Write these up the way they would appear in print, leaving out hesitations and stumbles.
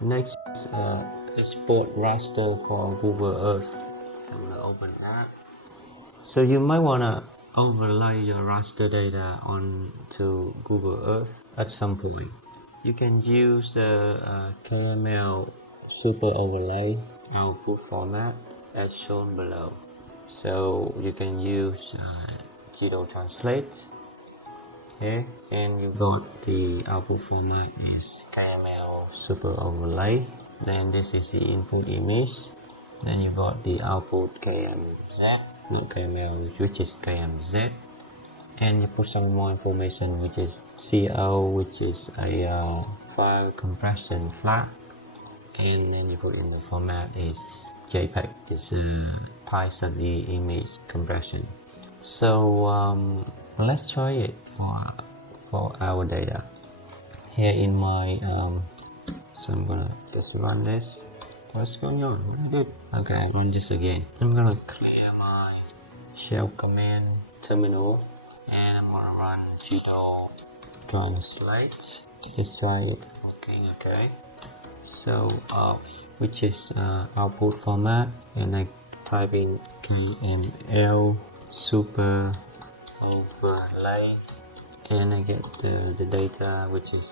Next, export raster for Google Earth. I'm gonna open that. So you might wanna overlay your raster data onto Google Earth at some point. You can use the KML super overlay output format as shown below. So you can use gdal translate here, and you got the output format is KML super overlay. Then this is the input image. Then you got the output KMZ, not KML, which is KMZ. And you put some more information, which is CO, which is a file compression flag. And then you put in the format is JPEG, it's a Python image compression. So let's try it for our data. Here in my so I'm gonna just run this. What's going on? What I did? Okay, run this again. I'm gonna clear my shell command terminal, and I'm gonna run gdal translate. Just try it. Okay. So which is output format, and I type in KML super overlay, and I get the data, which is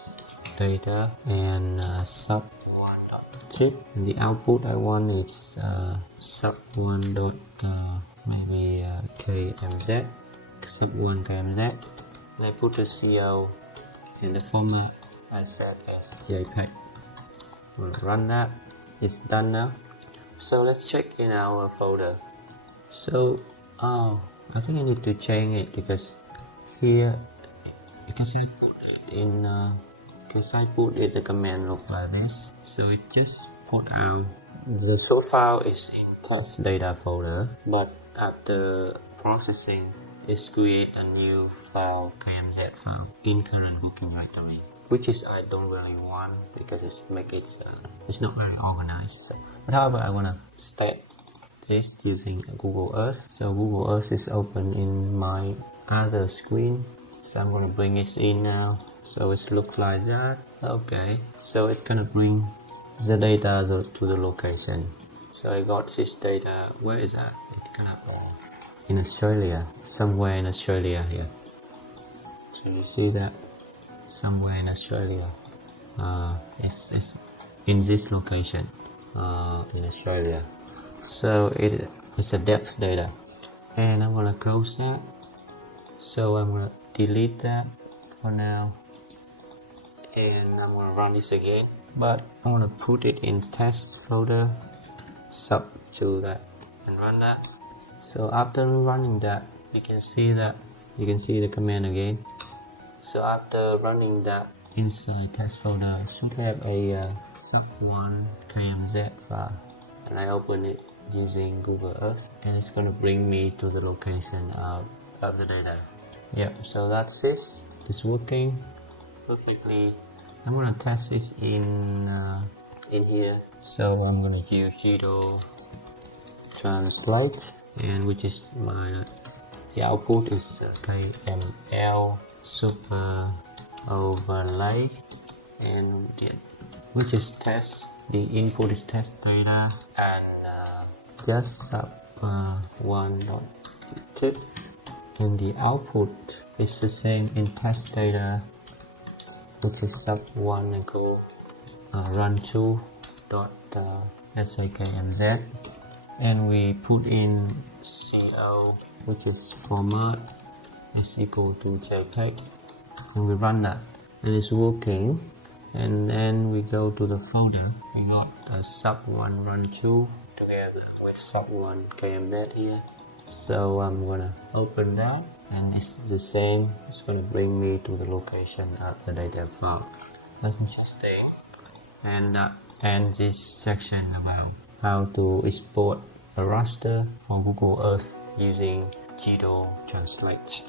data and sub1.zip, and the output I want is sub1 dot maybe KMZ, sub1 KMZ, and I put the CO in the format I set as JPEG. We'll run that. It's done now. So let's check in our folder. So I think I need to change it because here, because I put it in the command look like this, so it just put out the source file is in test data folder, but after processing it's create a new file, KMZ file, in current working directory, which is I don't really want because it's not very organized. So, but however, I wanna state this using Google Earth. So Google Earth is open in my other screen. So I'm gonna bring it in now. So it looks like that. Okay. So it's gonna bring the data to the location. So I got this data. Where is that? It's gonna be in Australia. Somewhere in Australia here. So you see that? Somewhere in Australia. It's in this location. In Australia. So it's a depth data, and I'm gonna close that. So I'm gonna delete that for now, and I'm gonna run this again, but I'm gonna put it in test folder, sub to that, and run that. So after running that, you can see the command again. So after running that, inside test folder should have a sub1 KMZ file, and I open it using Google Earth, and it's gonna bring me to the location of the data. Yep, so that's this. It's working perfectly. I'm gonna test this in here. So I'm gonna use gdal translate, and which is the output is KML super overlay, and which is test. The input is test data, and just sub1.zip, and the output is the same in test data, which is sub1 equal run2 dot sakmz, and we put in CO, which is format is equal to JPEG, and we run that, and it's working. And then we go to the folder. We got sub1 run2 together with sub1 KMZ here. So I'm gonna open that, and it's the same. It's gonna bring me to the location of the data file. That's interesting. And that ends this section about how to export a raster from Google Earth using gdal translate.